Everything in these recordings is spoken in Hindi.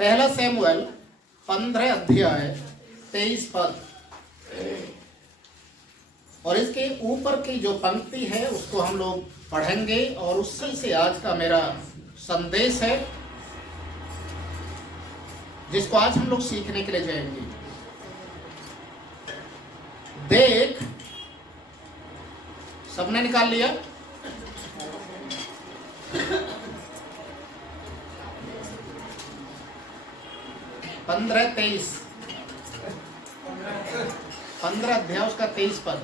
पहला शमूएल 15 अध्याय 23 पद, और इसके ऊपर की जो पंक्ति है उसको हम लोग पढ़ेंगे और उसी से आज का मेरा संदेश है जिसको आज हम लोग सीखने के लिए जाएंगे। देख, सबने निकाल लिया? पंद्रह अध्याय उसका 23 पद।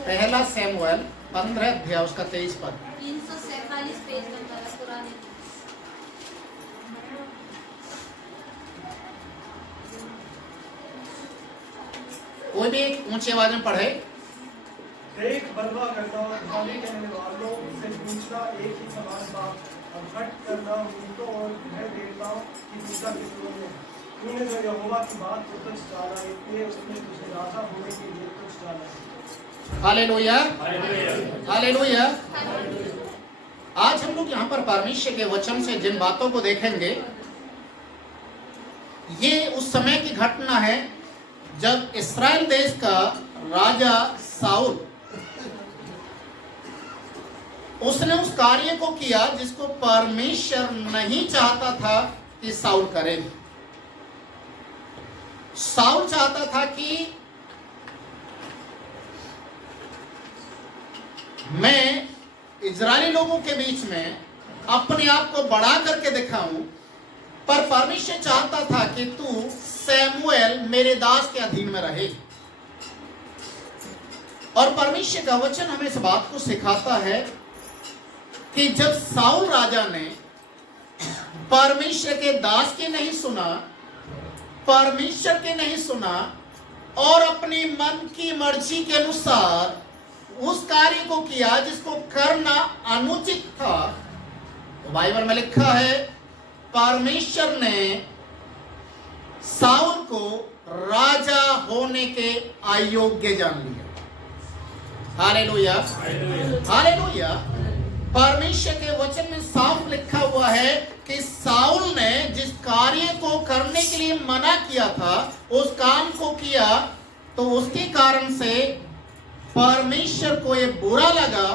पहला शमूएल 15 अध्याय उसका 23 पद। 347 पेज बनता है पुराने। कोई भी एक ऊंची आवाज में पढ़े। देख, बलवा करना और भावी कहने वालों से पूछना एक ही समान बात, अब हट करना मूर्तों और ग्रह देवताओं की पूजा के लिए तूने जो यहोवा की बात को तुझ डाला, इसलिए उसने तुझे राजा होने के लिए तुझ डाला। Hallelujah, hallelujah. आज हम लोग यहाँ पर परमेश्वर के वचन से जिन बातों को देखेंगे, ये उस समय की घटना है जब इस्राएल देश का राजा साउल, उसने उस कार्य को किया जिसको परमेश्वर नहीं चाहता था कि साउल करे। साउल चाहता था कि मैं इजरायली लोगों के बीच में अपने आप को बढ़ा करके दिखाऊं, पर परमेश्वर चाहता था कि तू शमूएल मेरे दास के अधीन में रहे। और परमेश्वर का वचन हमें इस बात को सिखाता है कि जब साउल राजा ने परमेश्वर के दास के नहीं सुना, परमेश्वर के नहीं सुना और अपनी मन की मर्जी के अनुसार उस कार्य को किया जिसको करना अनुचित था, तो बाइबल में लिखा है परमेश्वर ने साउल को राजा होने के अयोग्य जान लिया। Hallelujah, hallelujah. परमेश्वर के वचन में साफ लिखा हुआ है कि साउल ने जिस कार्य को करने के लिए मना किया था, उस काम को किया, तो उसके कारण से परमेश्वर को ये बुरा लगा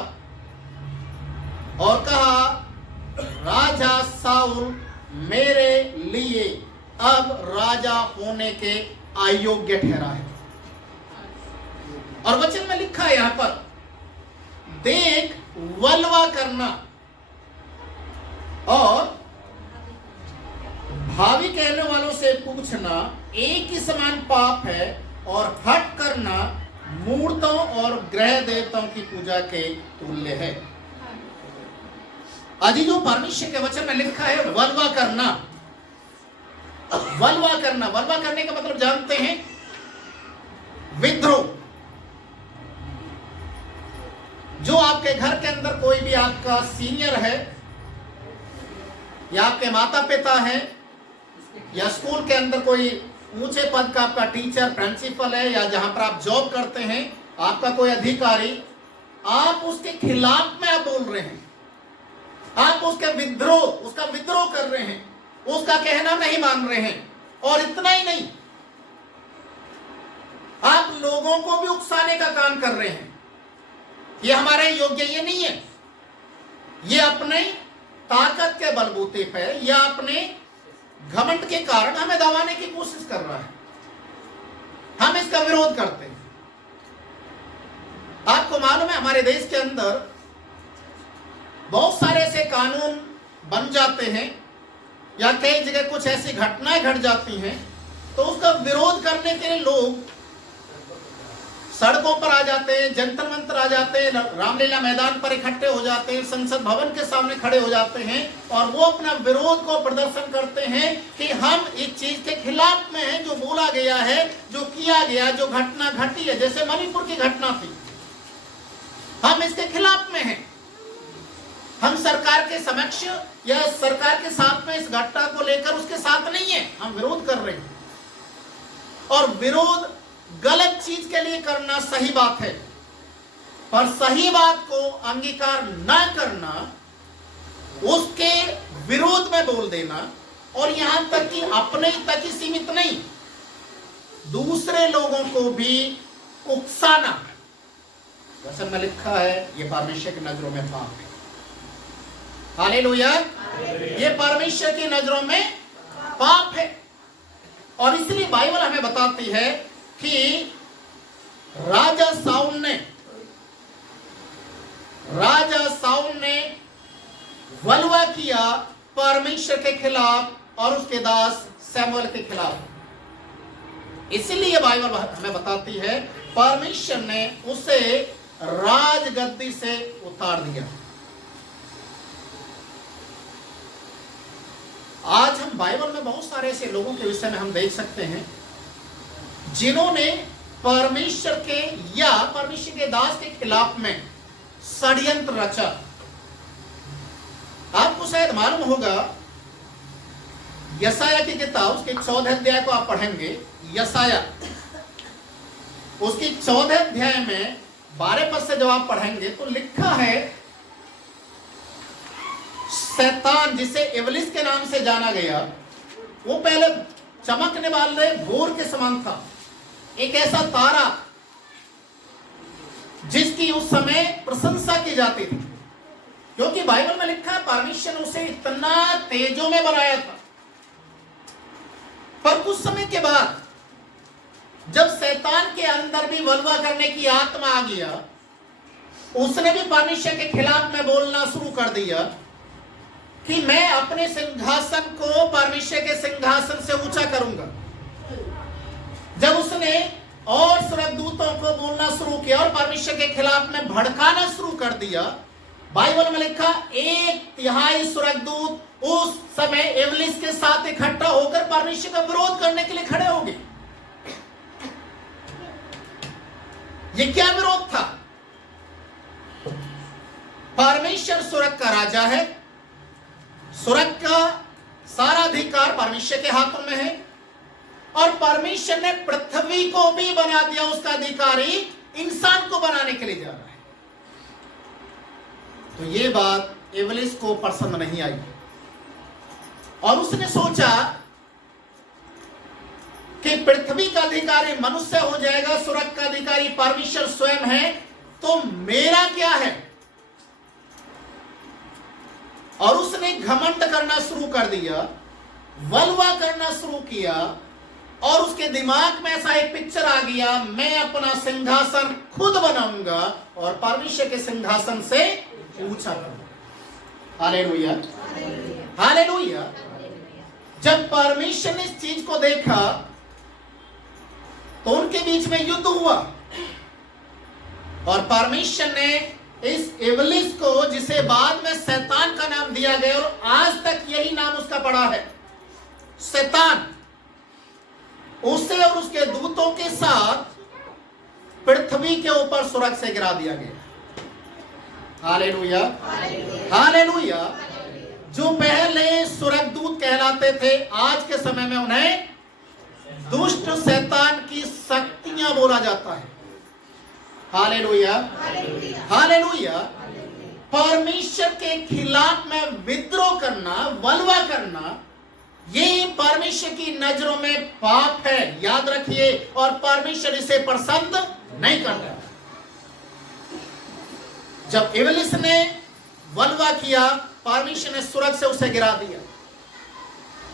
और कहा राजा साउल मेरे लिए अब राजा होने के अयोग्य ठहरा है। और वचन में लिखा है यहां पर, देख, वलवा करना और भावी कहने वालों से पूछना एक ही समान पाप है, और हट करना मूर्तों और ग्रह देवताओं की पूजा के तुल्य है। अजी जो परमेश्वर के वचन में लिखा है वलवा करना, वलवा करना, वलवा करने का मतलब जानते हैं? विद्रोह। जो आपके घर के अंदर कोई भी आपका सीनियर है, या आपके माता पिता है, या स्कूल के अंदर कोई ऊंचे पद का आपका टीचर, प्रिंसिपल है, या जहां पर आप जॉब करते हैं आपका कोई अधिकारी, आप उसके खिलाफ में आप बोल रहे हैं, आप उसका विद्रोह कर रहे हैं, उसका कहना नहीं मान रहे हैं, और इतना ही नहीं, आप लोगों को भी उकसाने का काम कर रहे हैं, ये हमारे योग्य ये नहीं है, ये अपने ताकत के बलबूते पे या अपने घमंड के कारण हमें दबाने की कोशिश कर रहा है, हम इसका विरोध करते हैं। आपको मालूम है हमारे देश के अंदर बहुत सारे ऐसे कानून बन जाते हैं या कई जगह कुछ ऐसी घटनाएं घट जाती हैं, तो उसका विरोध करने के लिए लोग सड़कों पर आ जाते हैं, जंतर मंतर आ जाते हैं, रामलीला मैदान पर इकट्ठे हो जाते हैं, संसद भवन के सामने खड़े हो जाते हैं, और वो अपना विरोध को प्रदर्शन करते हैं कि हम इस चीज के खिलाफ में हैं, जो बोला गया है, जो किया गया, जो घटना घटी है, जैसे मणिपुर की घटना थी, हम इसके खिलाफ में हैं। हम सरकार के समक्ष या सरकार के साथ में इस घटना को लेकर उसके साथ नहीं है, हम विरोध कर रहे हैं। और विरोध गलत चीज के लिए करना सही बात है, पर सही बात को अंगीकार न करना, उसके विरोध में बोल देना, और यहां तक कि अपने तक ही सीमित नहीं, दूसरे लोगों को भी उकसाना, वचन में लिखा है ये परमेश्वर की नजरों में पाप है। हालेलुया, ये परमेश्वर की नजरों में पाप है। और इसलिए बाइबल हमें बताती है कि राजा साउल ने वलवा किया परमेश्वर के खिलाफ और उसके दास शमूएल के खिलाफ। इसलिए बाइबल हमें बताती है परमेश्वर ने उसे राजगद्दी से उतार दिया। आज हम बाइबल में बहुत सारे ऐसे लोगों के विषय में हम देख सकते हैं जिन्होंने परमेश्वर के या परमेश्वर के दास के खिलाफ में षड्यंत्र रचा। आपको शायद मालूम होगा, यशाया की किताब उसके 14 अध्याय को आप पढ़ेंगे, यशाया उसकी 14 अध्याय में 12 पद से जब आप पढ़ेंगे तो लिखा है शैतान जिसे इब्लिस के नाम से जाना गया, वो पहले चमकने वाले भोर के समान था, एक ऐसा तारा जिसकी उस समय प्रशंसा की जाती थी, क्योंकि बाइबल में लिखा है परमेश्वर ने उसे इतना तेजों में बनाया था। पर कुछ समय के बाद जब शैतान के अंदर भी वलवा करने की आत्मा आ गया, उसने भी परमेश्वर के खिलाफ में बोलना शुरू कर दिया कि मैं अपने सिंहासन को परमेश्वर के सिंहासन से ऊंचा करूंगा। जब उसने और स्वर्गदूतों को बोलना शुरू किया और परमेश्वर के खिलाफ में भड़काना शुरू कर दिया, बाइबल में लिखा 1/3 स्वर्गदूत उस समय इब्लिस के साथ इकट्ठा होकर परमेश्वर का विरोध करने के लिए खड़े हो गए। ये क्या विरोध था? परमेश्वर स्वर्ग का राजा है, स्वर्ग का सारा अधिकार परमेश्वर के हाथों में है, और परमेश्वर ने पृथ्वी को भी बना दिया, उसका अधिकारी इंसान को बनाने के लिए जा रहा है। तो ये बात इब्लिस को पसंद नहीं आई और उसने सोचा कि पृथ्वी का अधिकारी मनुष्य हो जाएगा, स्वर्ग का अधिकारी परमेश्वर स्वयं है, तो मेरा क्या है? और उसने घमंड करना शुरू कर दिया, वलवा करना शुरू किया, और उसके दिमाग में ऐसा एक पिक्चर आ गया, मैं अपना सिंहासन खुद बनाऊंगा और परमेश्वर के सिंहासन से ऊंचा करूंगा। Hallelujah, hallelujah. जब परमेश्वर ने इस चीज को देखा तो उनके बीच में युद्ध हुआ और परमेश्वर ने इस इब्लिस को, जिसे बाद में शैतान का नाम दिया गया और आज तक यही नाम उसका पड़ा है, शैतान, उसे और उसके दूतों के साथ पृथ्वी के ऊपर स्वर्ग से गिरा दिया गया। Hallelujah, hallelujah. जो पहले स्वर्गदूत कहलाते थे, आज के समय में उन्हें दुष्ट शैतान की शक्तियां बोला जाता है। Hallelujah, hallelujah. परमेश्वर के खिलाफ में विद्रोह करना, वलवा करना, ये परमेश्वर की नजरों में पाप है, याद रखिए, और परमेश्वर इसे पसंद नहीं करता। जब इब्लिस ने वलवा किया, परमेश्वर ने स्वर्ग से उसे गिरा दिया।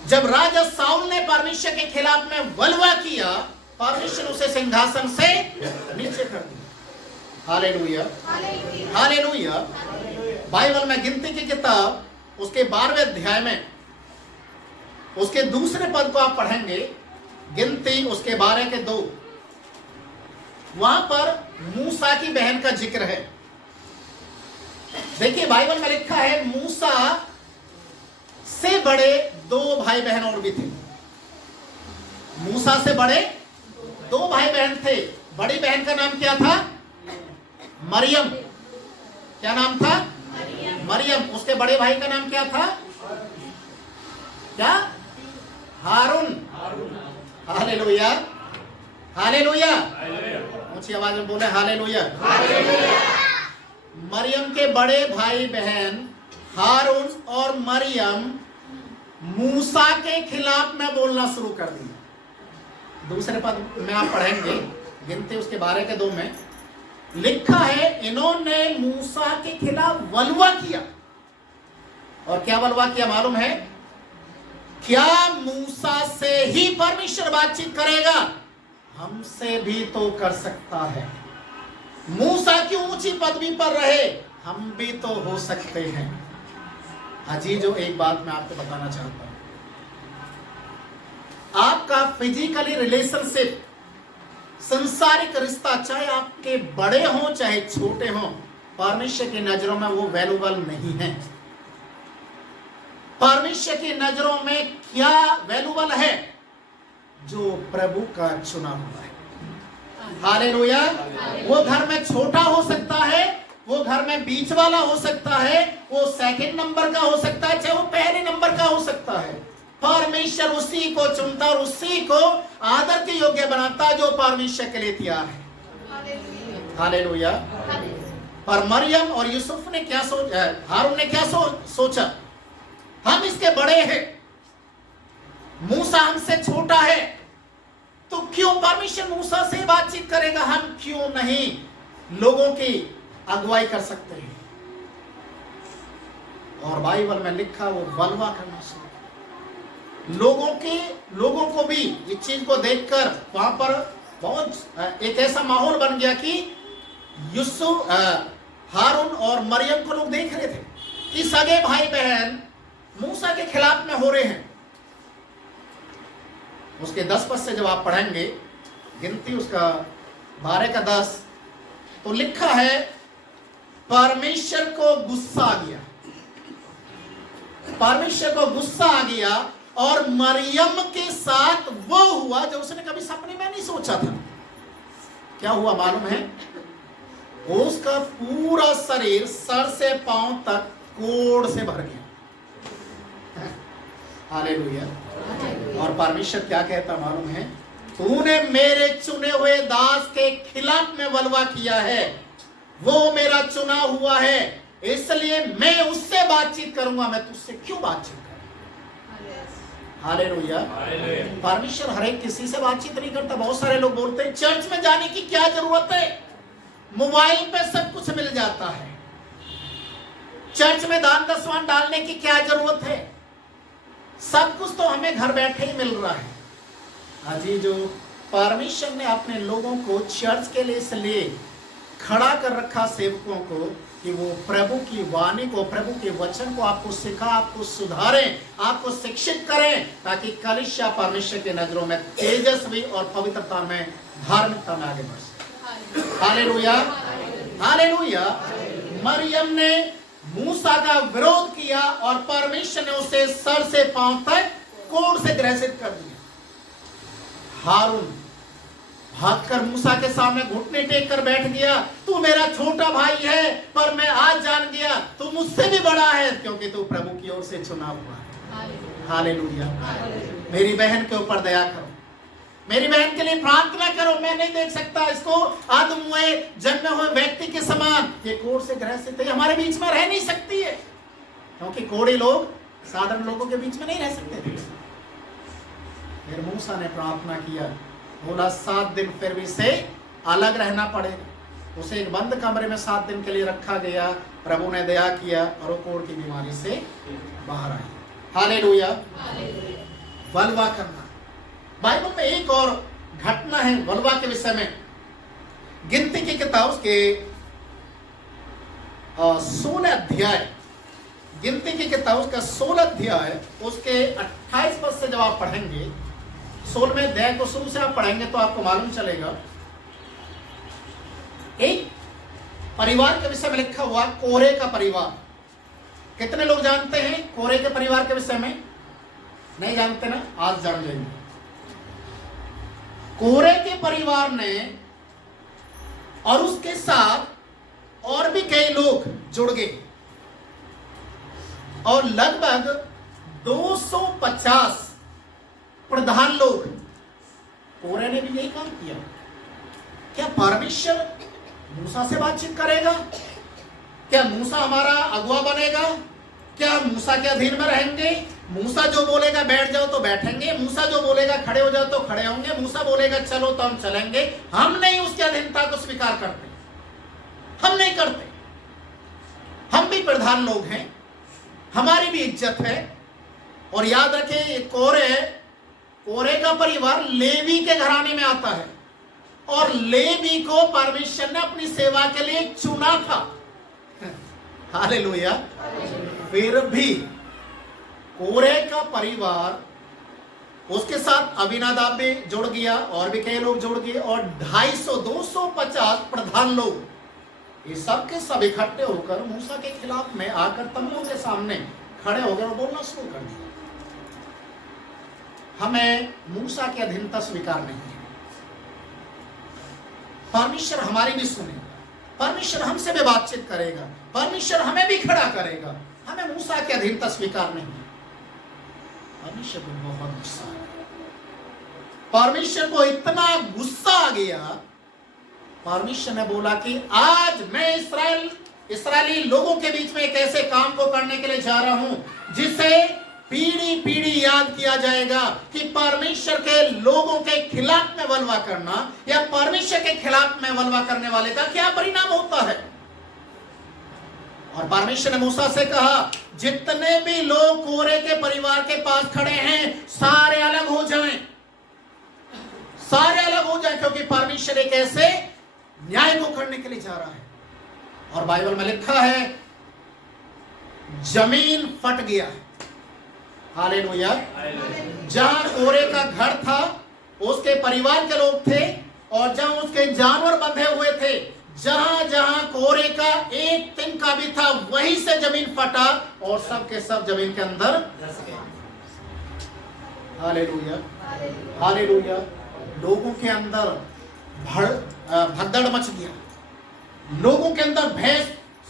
जब राजा साउल ने परमेश्वर के खिलाफ में वलवा किया, परमेश्वर ने उसे सिंहासन से नीचे कर दिया। Hallelujah, hallelujah. बाइबल में गिनती की किताब उसके 12वें अध्याय में उसके दूसरे पद को आप पढ़ेंगे, गिनती उसके 12 के 2, वहां पर मूसा की बहन का जिक्र है। देखिए बाइबल में लिखा है मूसा से बड़े 2 भाई बहन और भी थे। मूसा से बड़े 2 भाई बहन थे। बड़ी बहन का नाम क्या था? मरियम। क्या नाम था? मरियम। उसके बड़े भाई का नाम क्या था? क्या? हारून। Hallelujah, hallelujah. ऊंची आवाज में बोले हालेलुया। मरियम के बड़े भाई बहन हारून और मरियम मूसा के खिलाफ में बोलना शुरू कर दिया। दूसरे पद में आप पढ़ेंगे, गिनती उसके 12 के 2 में लिखा है, इन्होंने मूसा के खिलाफ वलवा किया। और क्या वलवा किया मालूम है? क्या मूसा से ही परमेश्वर बातचीत करेगा? हमसे भी तो कर सकता है। मूसा की ऊंची पदवी पर रहे, हम भी तो हो सकते हैं। अजीजों, एक बात मैं आपको बताना चाहता हूं, आपका फिजिकली रिलेशनशिप, संसारिक रिश्ता, चाहे आपके बड़े हों चाहे छोटे हों, परमेश्वर की नजरों में वो वैल्यूबल नहीं है। परमेश्वर की नजरों में क्या वैल्यूबल है? जो प्रभु का चुना हुआ है। हालेलुया। वो घर में छोटा हो सकता है, वो घर में बीच वाला हो सकता है, वो सेकंड नंबर का हो सकता है, चाहे वो पहले नंबर का हो सकता है। परमेश्वर उसी को चुनता और उसी को आदर के योग्य बनाता जो परमेश्वर के लिए तैयार है। हालेलुया। पर मरियम और यूसुफ ने क्या सोचा, हारून ने क्या सोचा? हम इसके बड़े हैं, मूसा हमसे छोटा है, तो क्यों परमेश्वर मूसा से बातचीत करेगा? हम क्यों नहीं लोगों की अगुवाई कर सकते हैं? और बाइबल में लिखा वो वलवा करना शुरू। लोगों को भी इस चीज को देखकर वहां पर बहुत एक ऐसा माहौल बन गया कि यूसुफ, हारून और मरियम को लोग देख रहे थे कि सगे भाई बहन मूसा के खिलाफ में हो रहे हैं। उसके 10 पद से जब आप पढ़ेंगे, गिनती उसका 12 का 10, तो लिखा है, परमेश्वर को गुस्सा आ गया। परमेश्वर को गुस्सा आ गया और मरियम के साथ वो हुआ जो उसने कभी सपने में नहीं सोचा था। क्या हुआ मालूम है? उसका पूरा शरीर सर से पांव तक कोढ़ से भर गया। हालेलुया। और परमेश्वर क्या कहता मालूम है? तूने मेरे चुने हुए दास के खिलाफ में वलवा किया है, वो मेरा चुना हुआ है, इसलिए मैं उससे बातचीत करूंगा, मैं तुझसे क्यों बातचीत करूं? हालेलुया। परमेश्वर हर एक किसी से बातचीत नहीं करता। बहुत सारे लोग बोलते हैं चर्च में जाने की क्या जरूरत है, मोबाइल पे सब कुछ मिल जाता है, चर्च में दान दसवां डालने की क्या जरूरत है, सब कुछ तो हमें घर बैठे ही मिल रहा है। अजीजों, परमेश्वर ने अपने लोगों को चर्च के लिए इसलिए खड़ा कर रखा, सेवकों को, कि वो प्रभु की वाणी को, प्रभु के वचन को आपको सिखा, आपको सुधारें, आपको शिक्षित करें, ताकि कलीसिया परमेश्वर की नजरों में तेजस्वी और पवित्रता में, धार्मिकता में आगे बढ़ सके। हालेलुया। हालेलुया। मरियम ने मूसा का विरोध किया और परमेश्वर ने उसे सर से पांव तक कोढ़ से ग्रसित कर दिया। हारून भागकर मूसा के सामने घुटने टेक कर बैठ गया, तू मेरा छोटा भाई है, पर मैं आज जान गया तू मुझसे भी बड़ा है, क्योंकि तू प्रभु की ओर से चुना हुआ है। हालेलुया। मेरी बहन के ऊपर दया करो, मेरी बहन के लिए प्रार्थना करो। मैं नहीं देख सकता इसको आदम हुए जन्मे हुए व्यक्ति के समान, ये कोढ़ से ग्रसित है, हमारे बीच में रह नहीं सकती है, क्योंकि कोढ़े लोग साधारण लोगों के बीच में नहीं रह सकते थे। फिर मूसा ने प्रार्थना किया, बोला 7 दिन फिर भी से अलग रहना पड़ेगा। उसे एक बंद कमरे में 7 दिन के लिए रखा गया। प्रभु ने दया किया और वो कोढ़ की बीमारी से बाहर आई। हालेलुया। वलवा करना, बाइबल में एक और घटना है वलवा के विषय में। गिनती की किताब के 16 अध्याय, गिनती की किताब उसका 16 अध्याय उसके 28 पद से जब आप पढ़ेंगे, 16वें अध्याय को शुरू से आप पढ़ेंगे तो आपको मालूम चलेगा। एक परिवार के विषय में लिखा हुआ, कोरे का परिवार। कितने लोग जानते हैं कोरे के परिवार के विषय में? नहीं जानते ना? आज जान जाएंगे। कोरे के परिवार ने और उसके साथ और भी कई लोग जुड़ गए और लगभग 250 प्रधान लोग। कोरे ने भी यही काम किया। क्या परमेश्वर मूसा से बातचीत करेगा? क्या मूसा हमारा अगुवा बनेगा? क्या हम मूसा के अधीन में रहेंगे? मूसा जो बोलेगा बैठ जाओ तो बैठेंगे, मूसा जो बोलेगा खड़े हो जाओ तो खड़े होंगे, मूसा बोलेगा चलो तो हम चलेंगे। हम नहीं उसकी अधीनता को स्वीकार करते, हम नहीं करते। हम भी प्रधान लोग हैं, हमारी भी इज्जत है। और याद रखें, कोरे का परिवार लेवी के घराने में आता है और लेवी को परमेश्वर ने अपनी सेवा के लिए चुना था। हालेलुया। फिर भी कोरे का परिवार, उसके साथ अबीनादाब भी जुड़ गया और भी कई लोग जुड़ गए और 250 प्रधान लोग, ये सब के सब इकट्ठे होकर मूसा के खिलाफ में आकर तंबू के सामने खड़े हो गए और बोलना शुरू कर दिया। हमें मूसा की अधीनता स्वीकार नहीं है। परमेश्वर हमारी भी सुनेगा, परमेश्वर हमसे भी बातचीत करेगा, परमेश्वर हमें भी खड़ा करेगा। हमें मूसा की अधीनता स्वीकार नहीं है। परमेश्वर को बहुत गुस्सा आ गया, परमेश्वर को इतना गुस्सा आ गया, परमेश्वर ने बोला कि आज मैं इस्राएली लोगों के बीच में एक ऐसे काम को करने के लिए जा रहा हूं जिसे पीढ़ी पीढ़ी याद किया जाएगा कि परमेश्वर के लोगों के खिलाफ में बलवा करना या परमेश्वर के खिलाफ में बलवा करने वाले का क्या परिणाम होता है। और परमेश्वर ने मूसा से कहा, जितने भी लोग कोरे के परिवार के पास खड़े हैं सारे अलग हो जाएं, सारे अलग हो जाएं, क्योंकि परमेश्वर एक ऐसे न्याय को करने के लिए जा रहा है। और बाइबल में लिखा है जमीन फट गया। हालेलुया। जहां कोरे का घर था उसके परिवार के लोग थे और जहां उसके जानवर बंधे हुए थे, जहां जहां कोरे का एक तिनका भी था वहीं से जमीन फटा और सब के सब जमीन के अंदर धंस गए। Hallelujah, hallelujah. लोगों के अंदर भगदड़ मच गया, लोगों के अंदर भय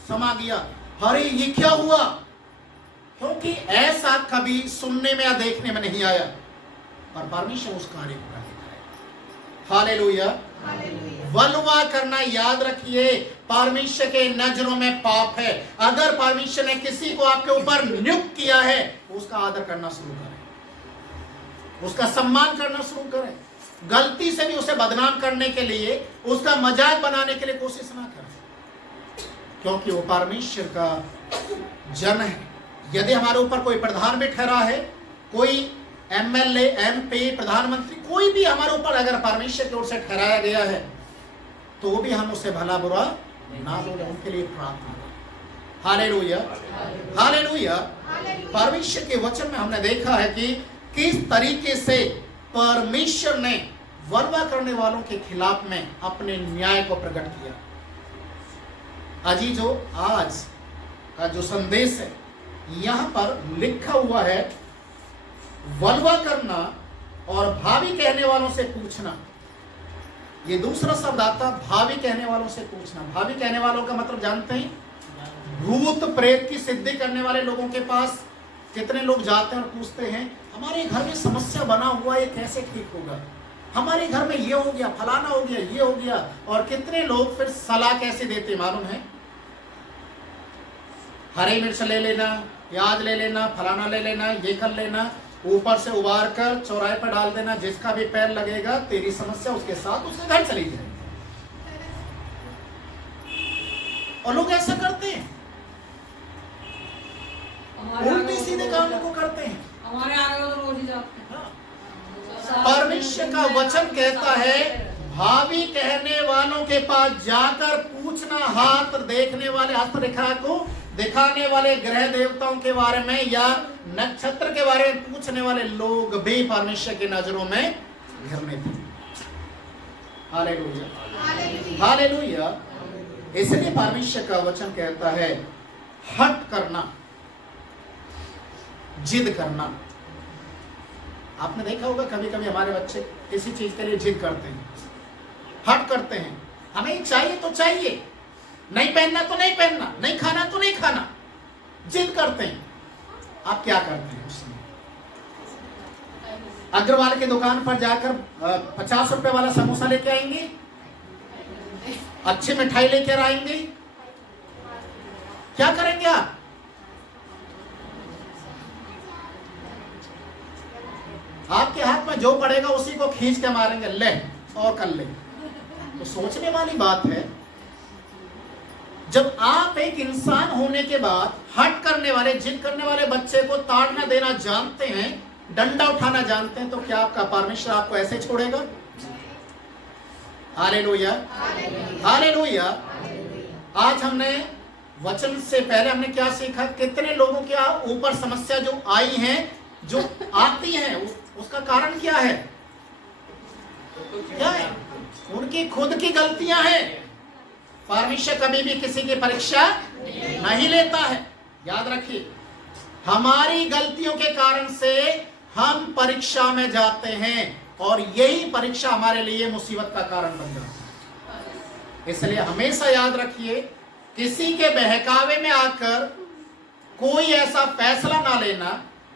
समा गया। अरे ये क्या हुआ? क्योंकि ऐसा कभी सुनने में या देखने में नहीं आया और परमेश्वर उस कार्य को कर दिखाया। हालेलुया। बलवा करना, याद रखिए, परमेश्वर के नजरों में पाप है। अगर परमेश्वर ने किसी को आपके ऊपर नियुक्त किया है, उसका आदर करना शुरू करें, उसका सम्मान करना शुरू करें। गलती से भी उसे बदनाम करने के लिए, उसका मजाक बनाने के लिए कोशिश ना करें, क्योंकि वो परमेश्वर का जन है। यदि हमारे ऊपर कोई प्रधान भी ठहरा है, कोई एमएलए, एमपी, प्रधानमंत्री, कोई भी हमारे ऊपर अगर परमेश्वर की ओर से ठहराया गया है, तो भी हम उसे भला बुरा ना बोले, उनके लिए प्रार्थना करें। Hallelujah, hallelujah. परमेश्वर के वचन में हमने देखा है कि किस तरीके से परमेश्वर ने बलवा करने वालों के खिलाफ में अपने न्याय को प्रकट किया। अजीजों, आज का जो संदेश है यहां पर लिखा हुआ है, बलवा करना और भावी कहने वालों से पूछना। ये दूसरा शब्द आता, भावी कहने वालों से पूछना। भावी कहने वालों का मतलब जानते हैं? भूत प्रेत की सिद्धि करने वाले लोगों के पास कितने लोग जाते हैं और पूछते हैं, हमारे घर में समस्या बना हुआ है, ये कैसे ठीक होगा, हमारे घर में ये हो गया, फलाना हो गया, ये हो गया। और कितने लोग फिर सलाह कैसे देते मालूम है? हरी मिर्च ले लेना, प्याज ले लेना, फलाना ले लेना, ये कर लेना, ऊपर से उबार कर चौराहे पर डाल देना, जिसका भी पैर लगेगा तेरी समस्या उसके साथ उसके घर चली जाएगी। और लोग ऐसा करते हैं, उल्टे सीधे कामों को करते हैं। हमारे आगे तो रोज ही जाते हैं। परमेश्वर का वचन कहता है, भावी कहने वालों के पास जाकर पूछना। हाथ देखने वाले, हस्तरेखा को दिखाने वाले ग्रह देवताओं के बारे में या नक्षत्र के बारे में पूछने वाले लोग भी परमेश्वर की नजरों में घिरने थे। Hallelujah, hallelujah. इसलिए परमेश्वर का वचन कहता है, हट करना, जिद करना। आपने देखा होगा कभी कभी हमारे बच्चे किसी चीज के लिए जिद करते हैं, हट करते हैं, हमें चाहिए तो चाहिए, नहीं पहनना तो नहीं पहनना, नहीं खाना तो नहीं खाना, जिद करते हैं। आप क्या करते हैं उस समय? अग्रवाल की दुकान पर जाकर 50 रुपए वाला समोसा लेके आएंगे, अच्छी मिठाई लेकर आएंगे, क्या करेंगे आप? आपके हाथ में जो पड़ेगा उसी को खींच के मारेंगे, ले और कर ले। तो सोचने वाली बात है, जब आप एक इंसान होने के बाद हट करने वाले, जिद करने वाले बच्चे को ताड़ना देना जानते हैं, डंडा उठाना जानते हैं, तो क्या आपका परमेश्वर आपको ऐसे छोड़ेगा? Hallelujah, hallelujah. आज हमने वचन से पहले हमने क्या सीखा? कितने लोगों के ऊपर समस्या जो आई है, जो आती है, उसका कारण क्या है? क्या है? उनकी खुद की गलतियां हैं। परमेश्वर कभी भी किसी की परीक्षा नहीं लेता है, याद रखिए। हमारी गलतियों के कारण से हम परीक्षा में जाते हैं और यही परीक्षा हमारे लिए मुसीबत का कारण बन जाती है। इसलिए हमेशा याद रखिए, किसी के बहकावे में आकर कोई ऐसा फैसला ना लेना,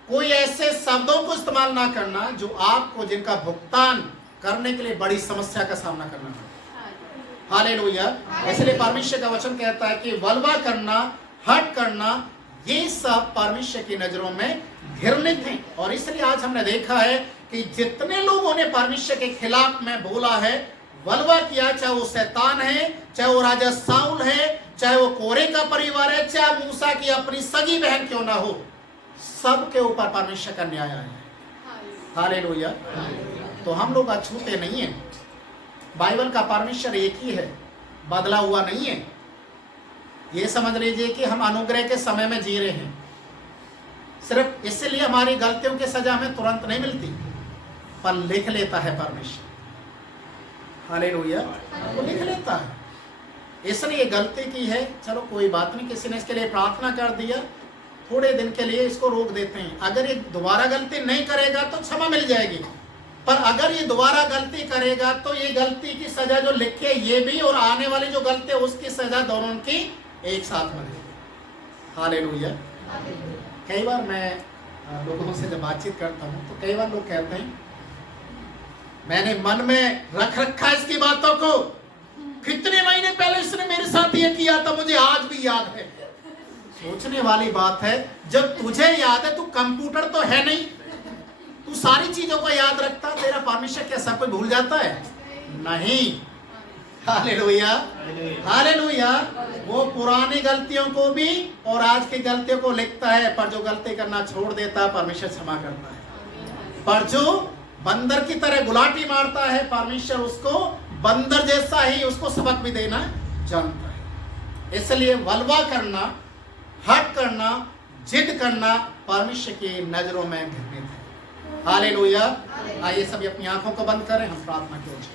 कोई ऐसे शब्दों को इस्तेमाल ना करना जो आपको, जिनका भुगतान करने के लिए बड़ी समस्या का सामना करना पड़े। हालेलुया। इसलिए परमेश्वर का वचन कहता है कि वलवा करना, हट करना, ये सब परमेश्वर की नजरों में घृणित है। और इसलिए आज हमने देखा है कि जितने लोगों ने परमेश्वर के खिलाफ में बोला है, वलवा किया, चाहे वो शैतान है, चाहे वो राजा साउल है, चाहे वो कोरे का परिवार है, चाहे मूसा की अपनी सगी बहन क्यों ना हो, सबके ऊपर परमेश्वर का न्याय आया है। हालेलुया। तो हम लोग अछूते नहीं है। बाइबल का परमेश्वर एक ही है, बदला हुआ नहीं है। ये समझ लीजिए कि हम अनुग्रह के समय में जी रहे हैं। सिर्फ इसलिए हमारी गलतियों की सजा हमें तुरंत नहीं मिलती, पर लिख लेता है परमेश्वर। हालेलुया, वो लिख लेता है। इसने गलती की है, चलो कोई बात नहीं, किसी ने इसके लिए प्रार्थना कर दिया, थोड़े दिन के लिए इसको रोक देते हैं। अगर ये दोबारा गलती नहीं करेगा तो क्षमा मिल जाएगी, पर अगर ये दोबारा गलती करेगा तो ये गलती की सजा जो लिखे ये भी, और आने वाली जो गलती है उसकी सजा, दोनों की एक साथ मिलेगी। हालेलुया। कई बार मैं लोगों से जब बातचीत करता हूँ तो कई बार लोग कहते हैं, मैंने मन में रख रखा है इसकी बातों को, कितने महीने पहले इसने मेरे साथ ये किया था, मुझे आज भी याद है। सोचने वाली बात है, जब तुझे याद है, तू कंप्यूटर तो है नहीं, तू सारी चीजों को याद रखता, तेरा परमेश्वर क्या सब कुछ भूल जाता है? नहीं। Hallelujah, hallelujah. वो पुरानी गलतियों को भी और आज की गलतियों को लिखता है, पर जो गलती करना छोड़ देता है परमेश्वर क्षमा करता है। पर जो बंदर की तरह गुलाटी मारता है, परमेश्वर उसको बंदर जैसा ही उसको सबक भी देना जानता है। इसलिए वलवा करना, हट करना, जिद करना परमेश्वर की नजरों में घृणित है। हालेलुया। आइए सभी अपनी आंखों को बंद करें, हम प्रार्थना करें।